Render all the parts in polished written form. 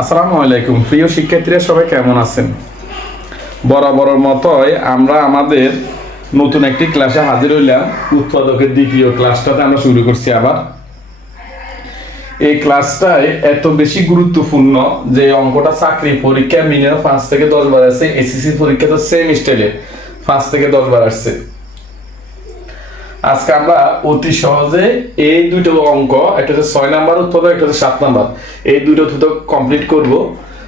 আসসালামু আলাইকুম প্রিয় শিক্ষার্থীরা, সবাই কেমন আছেন? বরাবরের মতোই আমরা আমাদের নতুন একটি ক্লাসে হাজির হইলাম। উৎপাদকের দ্বিতীয় ক্লাসটাতে আমরা শুরু করছি আবার। এই ক্লাসটায় এত বেশি গুরুত্বপূর্ণ যে অঙ্কটা চাকরি পরীক্ষা মিনিমাম 5 থেকে 10 বার আসছে। এসএসসি পরীক্ষা তো সেম স্টাইলে 5 থেকে 10 বার আসছে। আজকে আমরা অতি সহজে এই দুটো অঙ্ক, একটা হচ্ছে 6 নাম্বার উৎপাদক, একটা হচ্ছে 7 নাম্বার, এই দুটো উৎপাদক কমপ্লিট করব।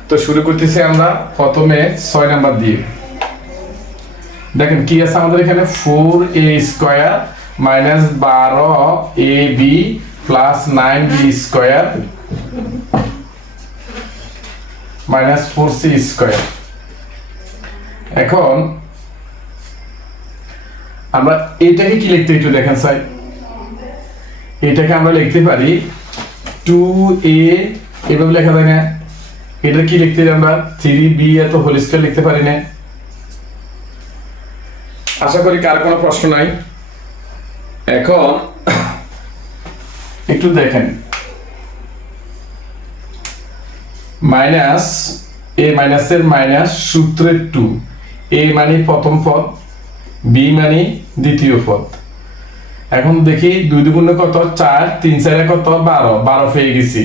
তো শুরু করতেছি আমরা প্রথমে 6 নাম্বার দিয়ে। দেখেন কি আছে আমাদের এখানে, 4a² minus 12ab plus 9b² minus 4c²। এখন আমরা এটাকে কি লিখতে একটু দেখেন স্যার। এটাকে আমরা লিখতে পারি 2a, এভাবে লেখা যায় না? এটা কি লিখতে পারি আমরা 3b এত হোল স্কয়ার লিখতে পারি না? আশা করি কার কোনো প্রশ্ন নাই। এখন একটু দেখেন, মাইনাস a মাইনাসের মাইনাস সূত্রের 2, a মানে প্রথম পদ, b মানে দ্বিতীয় পদ। এখন দেখি 2 দুগুণে কত, 4, 3 4 কত, 12 পেয়ে গেছি।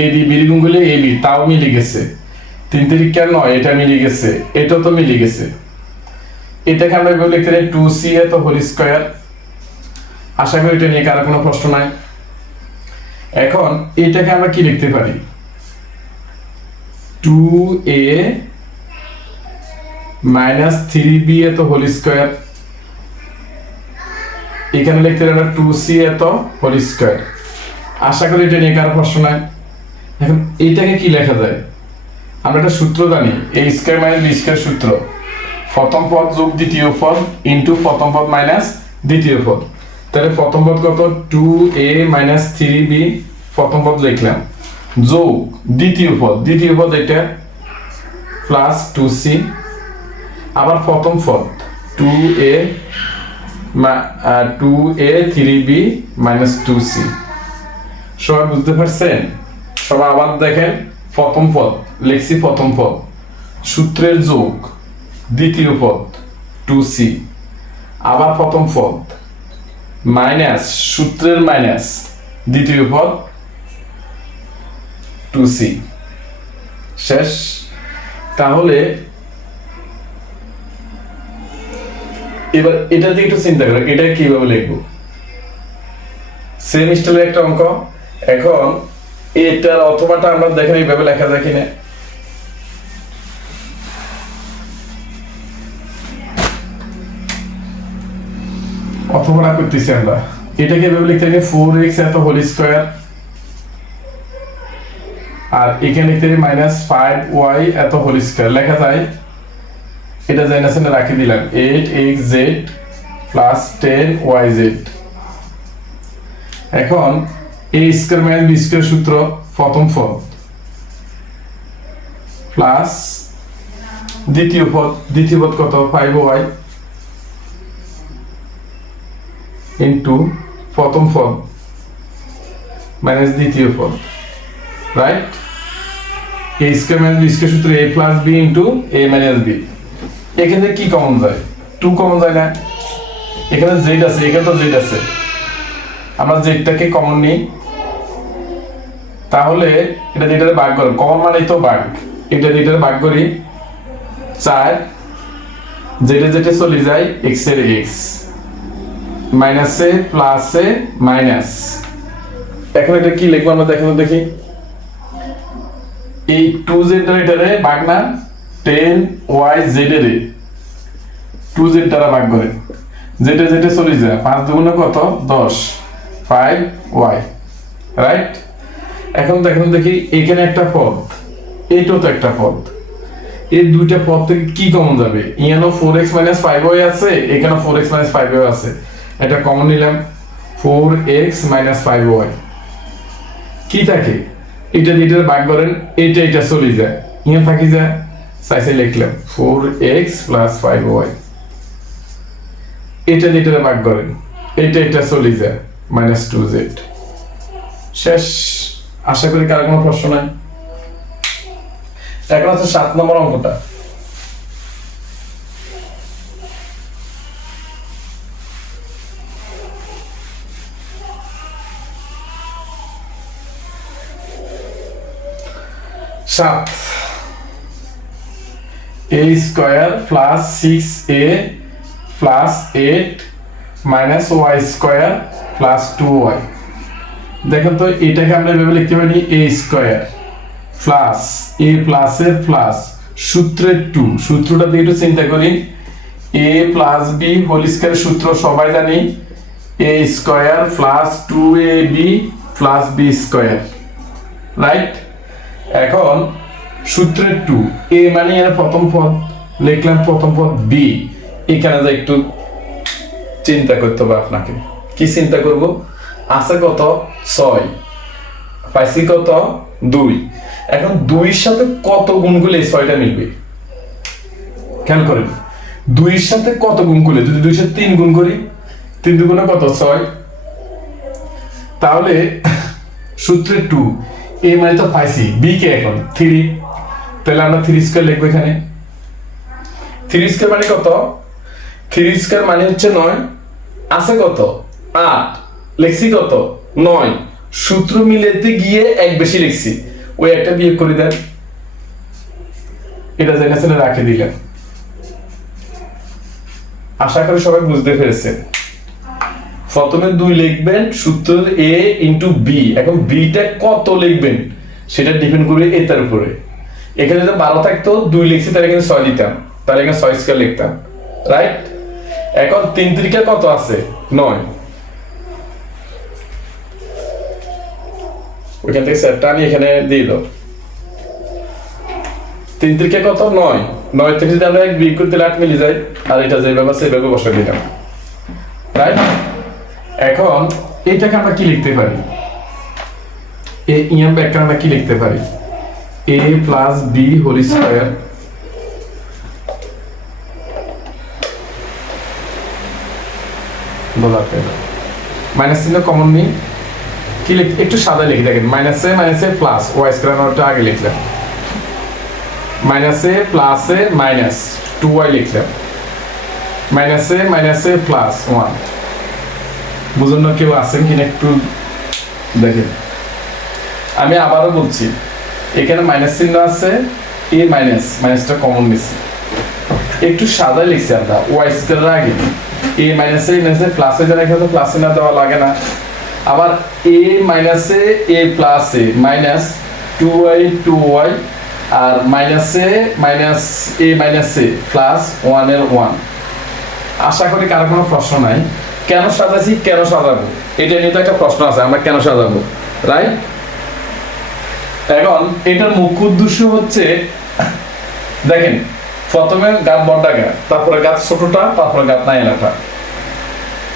a d b গুণ করলে ab, তাও মিলে গেছে। 3 3 9, এটা মিলে গেছে, এটাও তো মিলে গেছে। এটাকে আমরা এভাবে লিখতে পারি 2c এত হোল স্কয়ার। আশা করি এটা নিয়ে কারো কোনো প্রশ্ন নাই। এখন এটাকে আমরা কি লিখতে পারি, 2a মাইনাস 3b এত হোল স্কয়ার। এখানে লিখতে পারি আমরা 2c এত হোল স্কয়ার। আশা করি এটা নিয়ে কারো প্রশ্ন নাই। এখন এইটাকে কি লেখা যায়, আমরা একটা সূত্র জানি, a square minus b square সূত্র, প্রথম পদ যোগ দ্বিতীয় পদ ইনটু প্রথম পদ মাইনাস দ্বিতীয় পদ। তাহলে প্রথম পদ কত, 2a মাইনাস 3b, প্রথম পদ লিখলাম, যোগ দ্বিতীয় পদ এটা প্লাস 2c, আবার প্রথম পদ 2a 3b মাইনাস 2c। সবাই বুঝতে পারছেন? সবাই আবার দেখেন, প্রথম পদ লিখছি, প্রথম পদ সূত্রের যোগ দ্বিতীয় পদ 2c, আবার প্রথম পদ মাইনাস সূত্রের মাইনাস দ্বিতীয় পদ 2c। শেষ। তাহলে এবার এটা দিয়ে একটু চিন্তা করো, এটা কিভাবে লিখবো। সেম স্টাইলের একটা অঙ্ক। এখন এটার অথবাটা আমরা দেখেন এইভাবে লেখা যায় কিনা। অথবা করতেছি আমরা, এটাকে এভাবে লিখতে পারি 4x এত হোল স্কয়ার, আর এখানে লিখতে পারি মাইনাস 5y এত হোল স্কয়ার। লেখা যায়, এটা জাইনাসনে রাখি দিলাম, 8xz প্লাস 10yz। এখন a square minus b square সূত্র, প্রথম পদ প্লাস দ্বিতীয় পদ কত, 5y ইনটু প্রথম পদ মাইনাস দ্বিতীয় পদ, right? a square minus b square সূত্র a plus b into a minus b। এখানে কি কমন যায়, 2 কমন যায় না? এখানে z আছে, এখানে তো z আছে, আমরা জেডটাকে কমন নিই। তাহলে এটা যেটারে ভাগ করো, কমন মানে তো ভাগ, এটা যেটারে ভাগ করি 4, যেটা চলে যায় x এর x, মাইনাসে প্লাসে মাইনাস। এখন এটা কি লিখবো আমরা, দেখেন দেখি, এই 2z এটারে ভাগ না, 10yz এর 2z দ্বারা ভাগ করে, যেটা চলে যায়, 5 দুগুণে কত, 10, 5y, রাইট? এখন দেখুন দেখি, এখানে একটা পদ, এটাও তো একটা পদ, এই দুইটা পদ থেকে কি কমন যাবে? ইয়ানো 4x মাইনাস 5y আছে, এখানে 4x মাইনাস 5y আছে, এটা কমন নিলাম, 4x মাইনাস 5y। কি থাকে, এটা যেটা ভাগ করেন, এটা চলে যায়, ইয়ান থাকি যায়, সাইসে লিখলাম 4x প্লাস 5y। এটা যেটা ভাগ করেন, এটা চলে যায়, মাইনাস 2z। শেষ। আশা করি কার কোনো প্রশ্ন নাই। এখন হচ্ছে 7 নম্বর অঙ্কটা। সাত a square plus 6a plus 8 minus y square plus 2y। দেখেন তো এটাকে আমরা এভাবে লিখতে পারি a স্কয়ার প্লাস a প্লাসের প্লাস সূত্রের 2, সূত্রটা দিয়ে একটু চিন্তা করি। a প্লাস b হোল স্কয়ারের সূত্র সবাই জানি, a square plus 2ab plus b square, right? এখন সূত্রের 2 a মানে এর প্রথম পদ লিখলাম, প্রথম পদ b, এখানে যা একটু চিন্তা করতে হবে আপনাকে। কি চিন্তা করব? আছে কত 6, পাইছি কত 2। এখন 2 এর সাথে কত গুণ করলে এই 6টা মিলবে? খেয়াল করেন 2 এর সাথে কত গুণ করলে, যদি 2 এর সাথে 3 গুণ করি, 3 দুগুণে কত 6, তাহলে সূত্রের 2 a মানে তো পাইছি, b কে এখন 3, তাহলে আমরা 3 স্কয়ার লিখব এখানে। 3 স্কয়ার মানে কত? 3 স্কয়ার মানে হচ্ছে 9, আছে কত 8, লিখছি কত 9, সূত্র মিলাতে গিয়ে এক বেশি লিখছি, ওই একটা বিয়োগ করে দেন, এটা জেনে শুনে রাখে দিলেন। আশা করি সবাই বুঝতে পেরেছেন। প্রথমে 2 লিখবেন, সূত্র a ইনটু b। এখন b টা কত লিখবেন সেটা ডিপেন্ড করবে এটার উপরে। এখানে যদি 12 থাকতো 2 লিখছি, তাহলে এখানে 6 দিতাম, তাহলে এখানে 6 স্কয়ার লিখতাম, রাইট? এখন 3 তিরিকা কত আছে 9, ওইখান থেকে সেটটা আমি এখানে দিয়ে দাও। 3 তিরিকা কত 9, 9 থেকে যদি আমরা 1 বিয়োগ করতে 8 মিলে যায়, আর এটা যেভাবে সেভাবে বসা দিলাম, রাইট? এখন এটাকে আমরা কি লিখতে পারি? এ ইয়াম ব্যাখ্যা আমরা কি লিখতে পারি? a plus b whole square minus চিহ্ন কমন নেই, কি লিখ একটু সাদা লিখে দেখেন, মাইনাসে প্লাস y স্কয়ার, ওটা আগে লিখলাম, মাইনাসে প্লাসে মাইনাস 2y লিখলাম, মাইনাসে প্লাস 1। বুঝুন না কেউ আছেন কিনা একটু দেখেন। আমি আবারও বলছি, এখানে মাইনাস চিহ্ন আছে, a মাইনাসটা কমন নিছি, একটু সাদা লিখছি আমরা y স্কয়ারের আগে, a মাইনাসে প্লাসে যারা এখানে প্লাসে না দেওয়া লাগে না। আবার a মাইনাসে a প্লাসে মাইনাস 2y আর মাইনাসে মাইনাস a মাইনাসে প্লাস 1 এর 1। আশা করি কারো কোনো প্রশ্ন নাই। কেন সাজাইছি, কেন সাজাবো, এটা নিয়ে তো একটা প্রশ্ন আছে, আমরা কেন সাজাবো, রাইট? এখন এটার মুখ্য উদ্দেশ্য হচ্ছে দেখেন, প্রথমে গাত বড়টা, তারপরে গাত ছোটটা, তারপরে গাত নাইলাটা,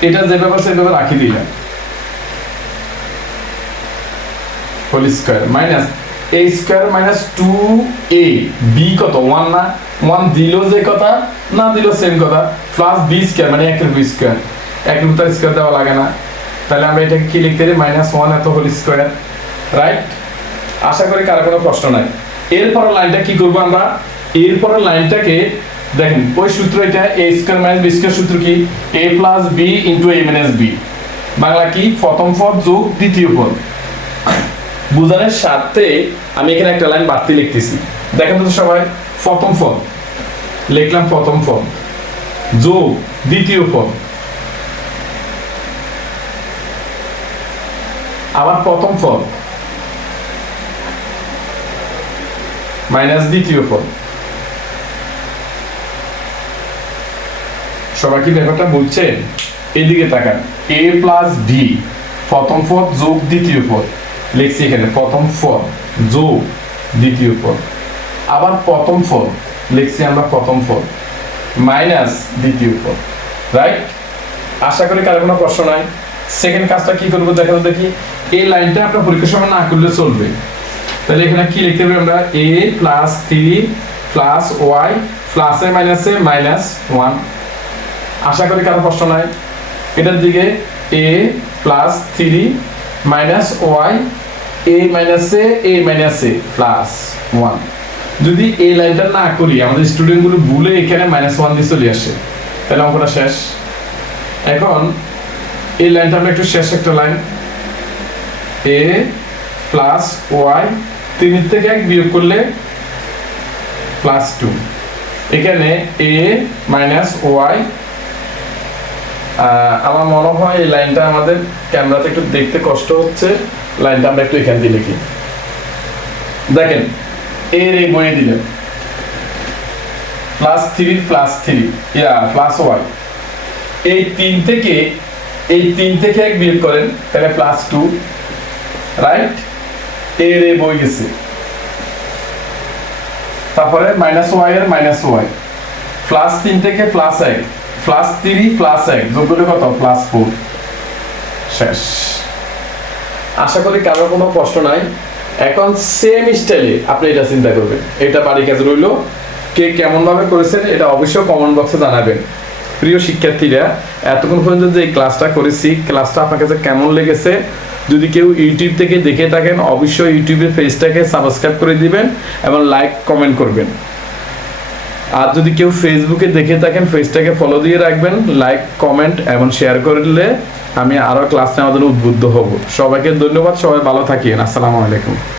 এটা যেভাবে সেভাবে রাখি দিলাম। Whole square minus a square minus 2a, b কত 1 না, 1 দিল যে কথা, না দিল সেম কথা, প্লাস b স্কয়ার মানে 1 এর b স্কয়ার, 1 এর তার স্কয়ার দেওয়া লাগে না, তাহলে আমরা এটাকে কি লিখতে পারি? -1 এত হোল স্কয়ার, রাইট? আশা করি কারো কোনো প্রশ্ন নাই। এরপরের লাইনটা কি করব আমরা? এরপরের লাইনটাকে দেখেন, ওই সূত্র এটা a square minus b square, সূত্র কি a plus b into a minus b, Bangla কি প্রথম পদ যোগ দ্বিতীয় পদ। বুঝানোর সাথে আমি এখানে একটা লাইন বাড়তি লিখতেছি, দেখেন তো সবাই, প্রথম পদ লিখলাম, প্রথম পদ যোগ দ্বিতীয় পদ, আবার প্রথম পদ মাইনাস দ্বিতীয় পদ। সবাই কি ব্যাপারটা বুঝছেন? এদিকে তাকান, a প্লাস d প্রথম পদ যোগ দ্বিতীয় পদ লিখছি এখানে, প্রথম পদ যোগ দ্বিতীয় পদ, আবার প্রথম পদ লিখছি আমরা, প্রথম পদ মাইনাস দ্বিতীয় পদ, রাইট? আশা করি কারো কোনো প্রশ্ন নাই। সেকেন্ড কাজটা কি করবো দেখো দেখি, এই লাইনটা আপনার পরীক্ষার সময় না করলে চলবে, তাহলে এখানে কি লিখতে হবে আমরা? a প্লাস 3 প্লাস y প্লাসে মাইনাসে মাইনাস 1। আশা করি কারো প্রশ্ন নাই। এটার দিকে a plus 3 minus y a মাইনাসে প্লাস 1, যদি এই লাইনটা না করি, আমাদের স্টুডেন্ট গুলো ভুলে এখানে -1 দিয়ে চলে আসে, তাহলে অঙ্কটা শেষ। এখন এই লাইনটা আমরা একটু শেষ একটা লাইন, a প্লাস ওয়াই 3 থেকে 1 বিয়োগ করলে +2, এখানে a মাইনাস ওয়াই। আমার মনে হয় এই লাইনটা আমাদের ক্যামেরাতে একটু দেখতে কষ্ট হচ্ছে, লাইনটা আমরা একটু এখান দিয়ে লিখি। দেখেন এর এই বইয়ে দিলেন +3 প্লাস ওয়াই, এই 3 থেকে 1 বিয়োগ করেন, তাহলে +2, রাইট? এর এই বই গেছে, তারপরে -y এর -y, +3 থেকে +1, +3 +1 যোগ করলে কত? +4, শেষ। আশা করি কারোর কোনো কষ্ট নাই। এখন সেম স্টাইলে আপনি এটা চিন্তা করবেন, এটা বাড়ি কাজ রইল। কে কেমন ভাবে করেছেন এটা অবশ্যই কমেন্ট বক্সে জানাবেন। প্রিয় শিক্ষার্থীরা, এতক্ষণ পর্যন্ত যে ক্লাসটা করেছি, ক্লাসটা আপনার কাছে কেমন লেগেছে? যদি কেউ ইউটিউব থেকে দেখে থাকেন, অবশ্যই ইউটিউবের পেজটাকে সাবস্ক্রাইব করে দিবেন এবং লাইক কমেন্ট করবেন। আর যদি কেউ ফেসবুকে দেখে থাকেন, পেজটাকে ফলো দিয়ে রাখবেন, লাইক কমেন্ট এবং শেয়ার করলে আমি আরও ক্লাস নেওয়ার জন্য উদ্বুদ্ধ হব। সবাইকে ধন্যবাদ, সবাই ভালো থাকেন। আসসালামু আলাইকুম।